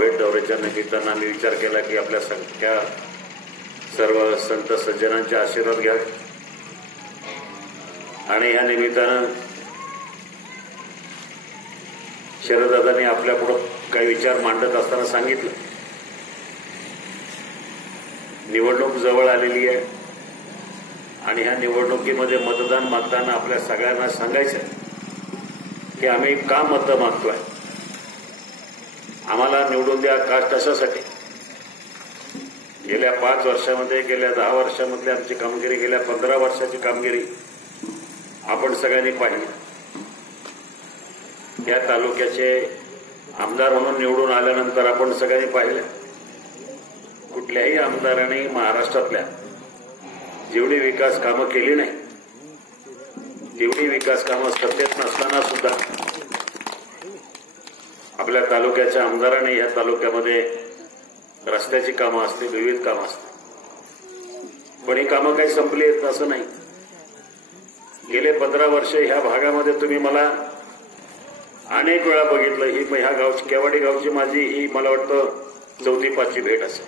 भेट दौऱ्याच्या निमित्तानं आम्ही विचार केला की आपल्या संख्या सर्व संत सज्जनांचे आशीर्वाद घ्यावे आणि या निमित्तानं शरददादांनी आपल्यापुढं काही विचार मांडत असताना सांगितलं. निवडणूक जवळ आलेली आहे. आणि ह्या निवडणुकीमध्ये मतदान मागताना आपल्या सगळ्यांना सांगायचं की आम्ही का मतं मागतोय? आम्हाला निवडून द्या का कशासाठी? गेल्या पाच वर्षामध्ये गेल्या दहा वर्षामधली आमची कामगिरी गेल्या पंधरा वर्षाची कामगिरी आपण सगळ्यांनी पाहिली. या तालुक्याचे आमदार म्हणून निवडून आल्यानंतर आपण सगळ्यांनी पाहिलं. कुठल्याही आमदाराने महाराष्ट्रातल्या जेवढी विकास कामं केली नाही तेवढी विकास कामं सत्तेत नसताना सुद्धा आपल्या तालुक्याच्या आमदाराने या तालुक्यामध्ये रस्त्याची कामं असतील विविध कामं असतील. पण ही कामं काही संपली आहेत असं नाही. गेले पंधरा वर्ष ह्या भागामध्ये तुम्ही मला अनेक वेळा बघितलं ही ह्या गावची केवाडी गावची माझी ही मला वाटतं चौथी पाचची भेट असेल.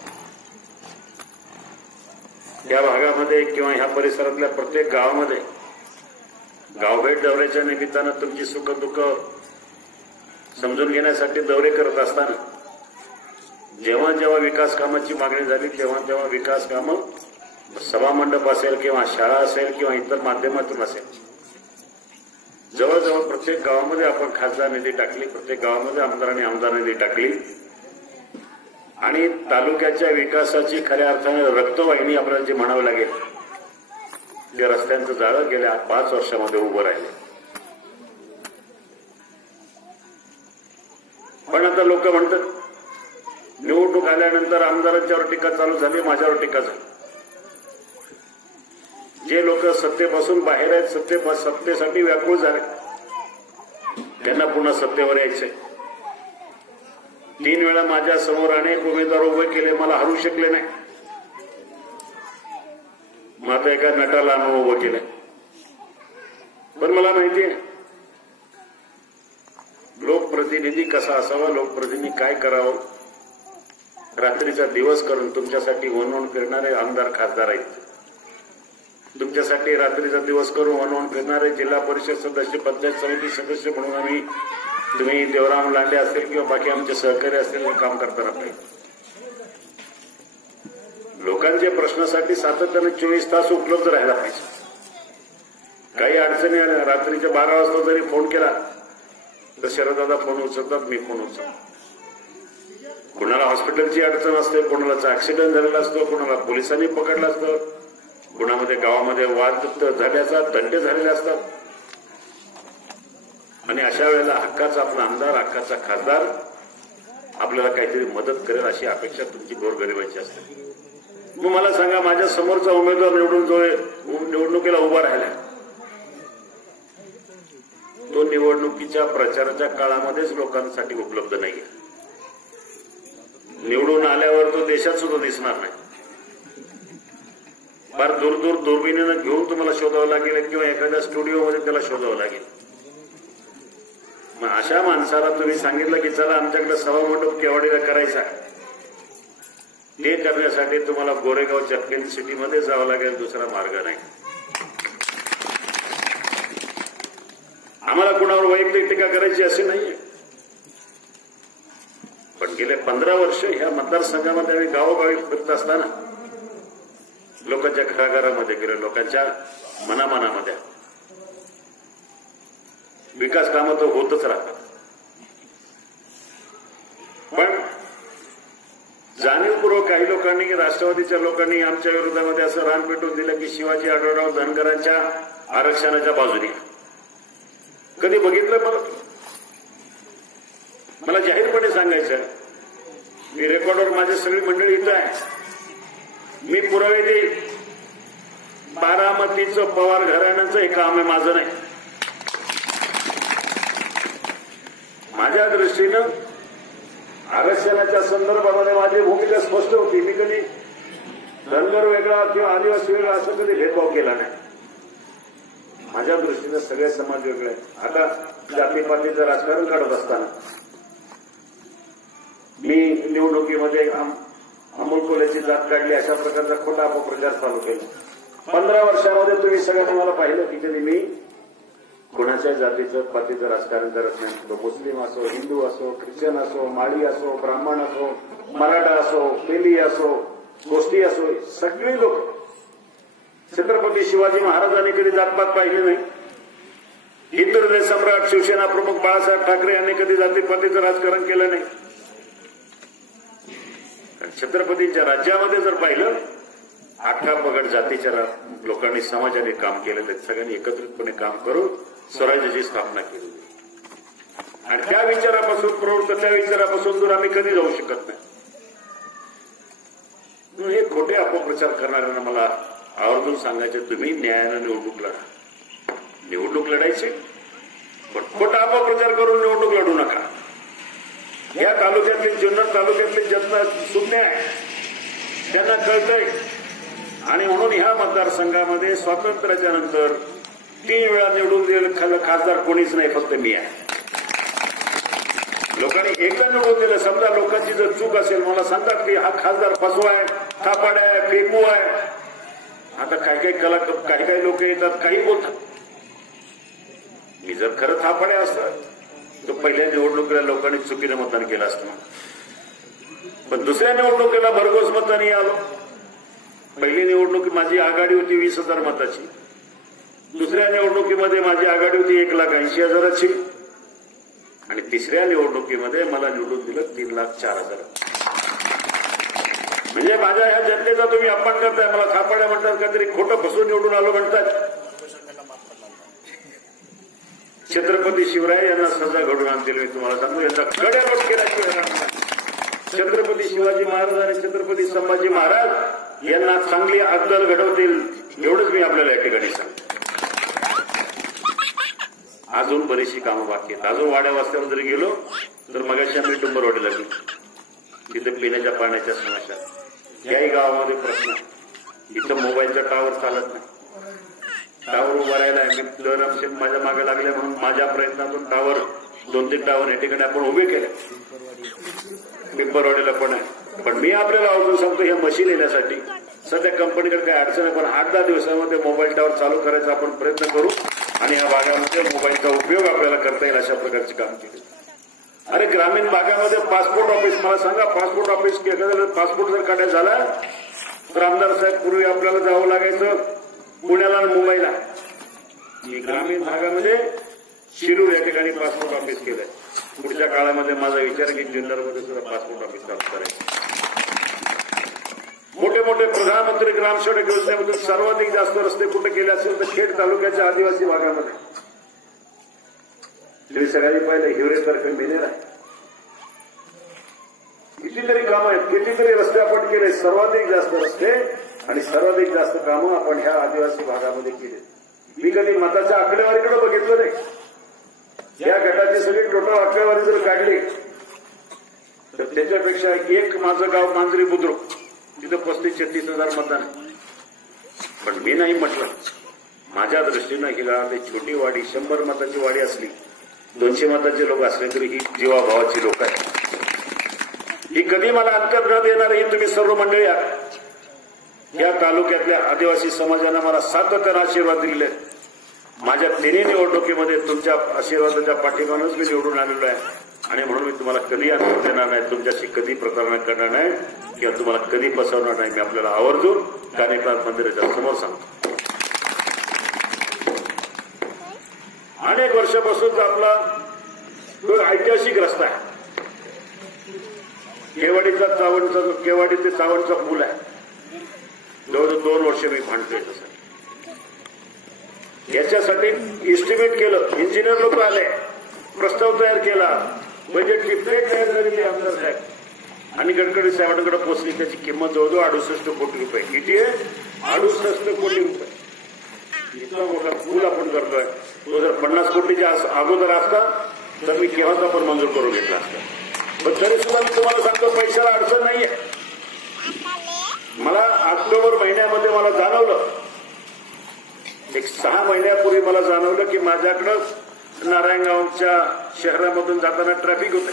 या भागामध्ये किंवा ह्या परिसरातल्या प्रत्येक गावामध्ये गावभेट दौऱ्याच्या निमित्तानं तुमची सुख दुःख समजून घेण्यासाठी दौरे करत असताना जेव्हा जेव्हा विकास कामाची मागणी झाली तेव्हा तेव्हा विकास कामं सभामंडप असेल किंवा शाळा असेल किंवा इतर माध्यमातून असेल. जवळजवळ प्रत्येक गावामध्ये आपण खासदार निधी टाकली प्रत्येक गावामध्ये आमदारांनी आमदार निधी टाकली. आणि तालुक्याच्या विकासाची खऱ्या अर्थाने रक्तवाहिनी आपल्याला जे म्हणावं लागेल जे रस्त्यांचं जाळं गेल्या पाच वर्षामध्ये उभं राहिलं. पण आता लोक म्हणतात निवडणूक आल्यानंतर आमदारांच्यावर टीका चालू झाली माझ्यावर टीका झाली. जे लोक सत्तेपासून बाहेर आहेत सत्ते सत्तेसाठी व्याकुळ झाले. त्यांना पुन्हा सत्तेवर यायचंय. तीन वेळा माझ्यासमोर अनेक उमेदवार उभे केले मला हरू शकले नाही. मग आता एका नटाला आणून उभं केलंय. पण मला माहिती आहे लोकप्रतिनिधी कसा असावा लोकप्रतिनिधी काय करावं? रात्रीचा दिवस करून तुमच्यासाठी वनवून फिरणारे आमदार खासदार आहेत. तुमच्यासाठी रात्रीचा दिवस करून वनवून फिरणारे जिल्हा परिषद सदस्य पंचायत समिती सदस्य म्हणून आम्ही तुम्ही देवराम लांडे असतील किंवा बाकी आमचे सहकारी असतील काम करताना पाहिजे लोकांच्या प्रश्नासाठी सातत्याने चोवीस तास उपलब्ध राहायला पाहिजे. काही अडचणी आल्या रात्रीच्या बारा वाजता जरी फोन केला तर शरदादा फोन उचलतात मी फोन उचलतो कुणाला हॉस्पिटलची अडचण असते कुणाला ऍक्सिडेंट झालेला असतो कुणाला पोलिसांनी पकडलं असतं कुणामध्ये गावामध्ये वाद झाल्याचा दंडे झालेले असतात. आणि अशा वेळेला हक्काचा आपला आमदार हक्काचा खासदार आपल्याला काहीतरी मदत करेल अशी अपेक्षा तुमची गोरगरिबाची असते. मग मला सांगा माझ्या समोरचा उमेदवार निवडून जो निवडणुकीला उभा राहिला तो निवडणुकीच्या प्रचाराच्या काळामध्येच लोकांसाठी उपलब्ध नाहीये. निवडून आल्यावर तो देशात सुद्धा दिसणार नाही. फार दूर दूर दुर्बिणीनं घेऊन तुम्हाला शोधावं लागेल किंवा एखाद्या स्टुडिओमध्ये त्याला शोधावं लागेल. मग अशा माणसाला तुम्ही सांगितलं की चला आमच्याकडे सभामंडप केवाडीला करायचा ते करण्यासाठी तुम्हाला गोरेगाव फिल्म सिटीमध्ये जावं लागेल दुसरा मार्ग नाही. आम्हाला कुणावर वैयक्तिक टीका करायची असे नाहीये. पण गेले पंधरा वर्ष ह्या मतदारसंघामध्ये आम्ही गावोगावी फिरत असताना लोकांच्या घराघरामध्ये गेलो लोकांच्या मनामनामध्ये. विकास कामं तर होतच राहतात. पण जाणीवपूर्वक काही लोकांनी राष्ट्रवादीच्या लोकांनी आमच्या विरोधामध्ये असं रान पेटून दिलं की शिवाजी आढळराव धनगरांच्या आरक्षणाच्या बाजूने. कधी बघितलं मला मला जाहीरपणे सांगायचं मी रेकॉर्डवर माझे सगळी मंडळी इथं आहे. मी पुरावे देईल बारामतीचं पवार घराण्याचं हे काम आहे माझं नाही. माझ्या दृष्टीनं आरक्षणाच्या संदर्भामध्ये माझी भूमिका स्पष्ट होती. मी कधी धनगर वेगळा किंवा आदिवासी वेगळा असं कधी भेदभाव केला नाही. माझ्या दृष्टीनं सगळे समाज वेगळे आता आता जातीपातीचं राजकारण काढत असताना मी निवडणुकीमध्ये अमोल कोल्याची जात काढली अशा प्रकारचा खोटा अपप्रचार चालू केला. पंधरा वर्षामध्ये तुम्ही सगळ्यांनी मला पाहिलं की कधी मी कोणाच्या जातीचं पातीचं राजकारण करत नाही. तो मुस्लिम असो हिंदू असो ख्रिश्चन असो माळी असो ब्राह्मण असो मराठा असो तेली असो गोष्टी असो सगळी लोक छत्रपती शिवाजी महाराजांनी कधी जातपात पाहिली नाही. हिंदू सम्राट शिवसेना प्रमुख बाळासाहेब ठाकरे यांनी कधी जातीपातीचं राजकारण केलं नाही. छत्रपतींच्या राज्यामध्ये जर पाहिलं आठा पगड जातीच्या लोकांनी समाजाने काम केलं तर सगळ्यांनी एकत्रितपणे काम करून स्वराज्याची स्थापना केली. आणि त्या विचारापासून प्रवृत्त त्या विचारापासून दूर आम्ही कधी जाऊ शकत नाही. हे खोटे अपप्रचार करणाऱ्यांना मला आवर्जून सांगायचे तुम्ही न्यायानं निवडणूक लढा. निवडणूक लढायची. पण अपप्रचार करून निवडणूक लढू नका. या तालुक्यातले जुन्नर तालुक्यातले जनता सुज्ञ आहे त्यांना कळतंय. आणि म्हणून ह्या मतदारसंघामध्ये स्वातंत्र्याच्या नंतर तीन वेळा निवडून दिलेलं खासदार कोणीच नाही फक्त मी आहे. लोकांनी एकदा निवडून दिलं समजा लोकांची जर चूक असेल मला सांगतात की हा खासदार फसवा आहे थापाड आहे फेकू आहे आता काही काही कला काही काही लोक येतात काही बोलतात. मी जर खरं थापाडे असतं तर पहिल्या निवडणुकीला लोकांनी चुकीनं मतदान केलं असतं. पण दुसऱ्या निवडणुकीला भरघोस मतांनी आलो. पहिली निवडणुकी माझी आघाडी होती वीस हजार मताची. दुसऱ्या निवडणुकीमध्ये माझी आघाडी होती एक लाख ऐंशी हजाराची. आणि तिसऱ्या निवडणुकीमध्ये मला निवडून दिलं तीन लाख चार हजार. म्हणजे माझ्या ह्या जनतेचा तुम्ही अपमान करताय. मला थापाड्या म्हणतात काहीतरी खोटं फसून निवडून आलो म्हणतात. छत्रपती शिवराय यांना सजा घडून आणतील मी तुम्हाला सांगतो. यांचा कड्यालोट केल्याशिवाय छत्रपती शिवाजी महाराज आणि छत्रपती संभाजी महाराज यांना चांगली अद्दल घडवतील एवढंच मी आपल्याला या ठिकाणी सांगतो. अजून बरीचशी कामं बाकी आहेत. अजून वाड्या वास्त्यावर जरी गेलो तर मगाशी आम्ही डुंबरवाडीला गेलो. तिथे पिण्याच्या पाण्याच्या समस्या याही गावामध्ये प्रश्न आहे. इथं मोबाईलचा टावर चालत नाही. टावर उभा राहिला मी दरम शेठ माझ्या मागे लागले म्हणून माझ्या प्रयत्नातून टावर दोन तीन टावर या ठिकाणी आपण उभे केले. पिंपरवाडीला पण आहे. पण मी आपल्याला अजून सांगतो ह्या मशीन येण्यासाठी सध्या कंपनीकडे काही अडचण आहे पण आठ दहा दिवसामध्ये मोबाईल टावर चालू करायचा आपण प्रयत्न करू आणि या भागामध्ये मोबाईलचा उपयोग आपल्याला करता येईल अशा प्रकारची काम केली अरे ग्रामीण भागामध्ये पासपोर्ट ऑफिस मला सांगा पासपोर्ट ऑफिस एखाद्या पासपोर्ट जर काढायचा झाला तर आमदार साहेब पूर्वी आपल्याला जावं लागायचं पुण्याला आणि मुंबईला. ग्रामीण भागामध्ये शिरूर या ठिकाणी पासपोर्ट ऑफिस केलंय. पुढच्या काळामध्ये माझा विचार की जिल्ह्यामध्ये सुद्धा पासपोर्ट ऑफिस चालू करायचं. मोठे मोठे प्रधानमंत्री ग्राम सडक योजनेमधून सर्वाधिक जास्त रस्ते कुठे केले असेल तर खेड तालुक्याच्या आदिवासी भागामध्ये. तुम्ही सगळ्यांनी पाहिलं हिवरेतर्फे मिनेर आहे कितीतरी कामं आहेत कितीतरी रस्ते आपण केले सर्वाधिक जास्त रस्ते आणि सर्वाधिक जास्त कामं आपण ह्या आदिवासी भागामध्ये केले मी कधी मताच्या आकडेवारीकडे बघितलं नाही या गटाची सगळी टोटल आकडेवारी जर काढली तर त्याच्यापेक्षा एक माझं गाव मांजरी बुद्रुक तिथं पस्तीस छत्तीस हजार मतदान पण मी नाही म्हटलं माझ्या दृष्टीनं हिला गावात छोटी वाडी शंभर मताची वाडी असली दोनशे मताचे लोक असले तरी ही जीवाभावाची लोक आहे ही कधी मला अंतर न देणार ही तुम्ही सर्व मंडळी आहात. या तालुक्यातल्या आदिवासी समाजानं मला सातत्यानं आशीर्वाद दिले माझ्या तिन्ही निवडणुकीमध्ये तुमच्या आशीर्वादाच्या पाठिंबानंच मी निवडून आलेलो आहे. आणि म्हणून मी तुम्हाला कधी अंतर देणार नाही तुमच्याशी कधी प्रतारणा करणार नाही किंवा तुम्हाला कधी फसवणार नाही मी आपल्याला आवर्जून कानिकनाथ मंदिराच्या समोर सांगतो. अनेक वर्षापासून आपला तो ऐतिहासिक रस्ता आहे. केवाडीचा चावणचा जो केवाडी ते चावणचा पूल आहे जवळजवळ दोन वर्ष मी भांडतोय तसं. याच्यासाठी इस्टिमेट केलं इंजिनियर लोक आले प्रस्ताव तयार केला बजेटची प्लेट तयार झाली ते आमदार साहेब. आणि गडकरी साहेबांकडे पोहोचली त्याची किंमत जवळजवळ अडुसष्ट कोटी रुपये. किती आहे? अडुसष्ट कोटी रुपये. इतका मोठा पूल आपण करतोय. तो जर पन्नास कोटीच्या अगोदर असता तर मी केव्हाच आपण मंजूर करून घेतला असता पण तरी सुद्धा मी तुम्हाला सांगतो पैशाला अडचण नाहीये. मला ऑक्टोबर महिन्यामध्ये मला जाणवलं. एक सहा महिन्यापूर्वी मला जाणवलं की माझ्याकडं नारायणगावच्या शहरामधून जाताना ट्रॅफिक होते.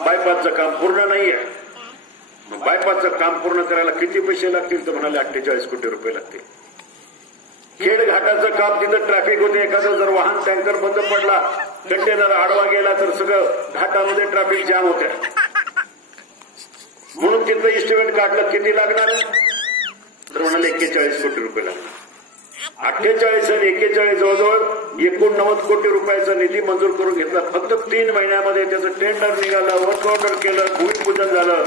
बायपासचं काम पूर्ण नाहीये. मग बायपासचं काम पूर्ण करायला किती पैसे लागतील तर म्हणाले अठ्ठेचाळीस कोटी रुपये लागतील. खेड घाटाचं काम तिथं ट्रॅफिक होते एखादं जर वाहन टँकर बंद पडला कंटेनर आडवा गेला तर सगळं घाटामध्ये ट्रॅफिक जाम होत्या म्हणून तिथं इस्टिमेट काढलं किती लागणार तर म्हणाले एक्केचाळीस कोटी रुपये लागणार. अठ्ठेचाळीस आणि एक्केचाळीस जवळजवळ एकोणनव्वद कोटी रुपयाचा निधी मंजूर करून घेतला. फक्त तीन महिन्यामध्ये त्याचं टेंडर निघालं वर्क ऑर्डर केलं भूमिपूजन झालं.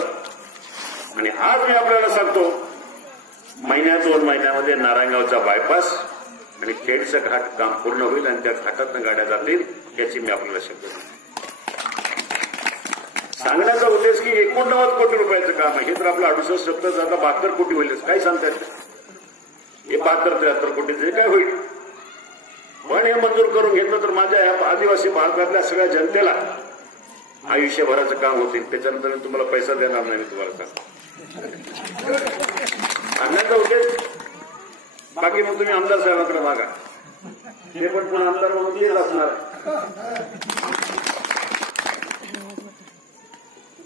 आणि आज मी आपल्याला सांगतो महिन्या दोन महिन्यामध्ये नारायणगावचा बायपास आणि खेडचं घाट काम पूर्ण होईल आणि त्या घाटातनं गाड्या जातील याची मी आपल्याला शक्यता सांगण्याचा उद्देश की एकोणनव्वद कोटी रुपयाचं काम आहे. हे तर आपलं अडुसष्ट सत्तर आता बहात्तर कोटी होईल. काय सांगता येत हे बहात्तर त्र्याहत्तर कोटी काय होईल. पण हे मंजूर करून घेतलं तर माझ्या या आदिवासी भागातल्या सगळ्या जनतेला आयुष्यभराचं काम होतील. त्याच्यानंतर मी तुम्हाला पैसा देणार नाही तुम्हाला सांगतो. सांगण्याचा उद्देश बाकी मग तुम्ही आमदार साहेबांकडे मागा. ते पण पुन्हा आमदार म्हणून येत असणार.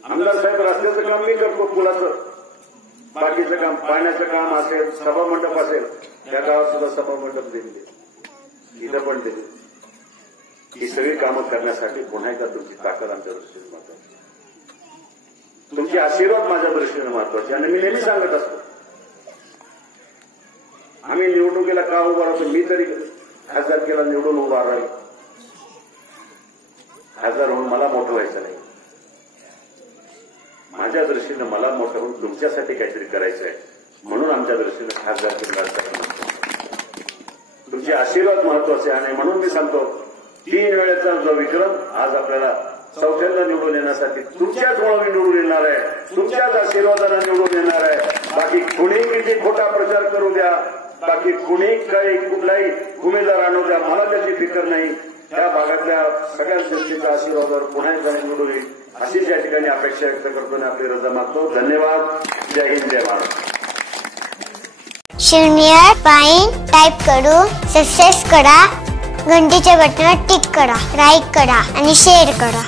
आमदार साहेब रस्त्याचं काम मी करतो पुलाचं. बाकीचं काम पाण्याचं काम असेल सभा मंडप असेल त्या गावात सुद्धा सभा मंडप दिले इथं पण दिले ही सगळी कामं करण्यासाठी पुन्हा एकदा तुमची ताकद आमच्या दृष्टीने महत्वाची तुमचे आशीर्वाद माझ्या दृष्टीने महत्त्वाचे आणि मी नेहमी सांगत असतो आम्ही निवडणुकीला का उभा राहतो? मी तरी खासदारकीला निवडून उभा राहील. खासदार होऊन मला मोठं व्हायचं नाही. माझ्या दृष्टीनं मला मोठं होऊन तुमच्यासाठी काहीतरी करायचं आहे म्हणून आमच्या दृष्टीनं खासदार राजकारण तुमचे आशीर्वाद महत्त्वाचे आहे आणि म्हणून मी सांगतो तीन वेळेचा जो विक्रम आज आपल्याला चौथ्यांदा निवडून येण्यासाठी तुमच्याच मुळे निवडून येणार आहे. तुमच्याच आशीर्वादाला निवडून येणार आहे. बाकी कुणीही किती खोटा प्रचार करू द्या बाकी कुणी काही कुठलाही उमेदवार आणू द्या मला त्याची फिकर नाही. त्या भागातल्या सगळ्याच गोष्टीच्या आशीर्वादावर पुन्हा एकदा निवडून येईल अशीच या ठिकाणी अपेक्षा व्यक्त करतो आणि आपली रजा मागतो. धन्यवाद. जय हिंद जय महाराष्ट्र शून्य पाईन टाईप करू सक्सेस करा घंटीच्या बटनावर टिक करा लाईक करा आणि शेअर करा.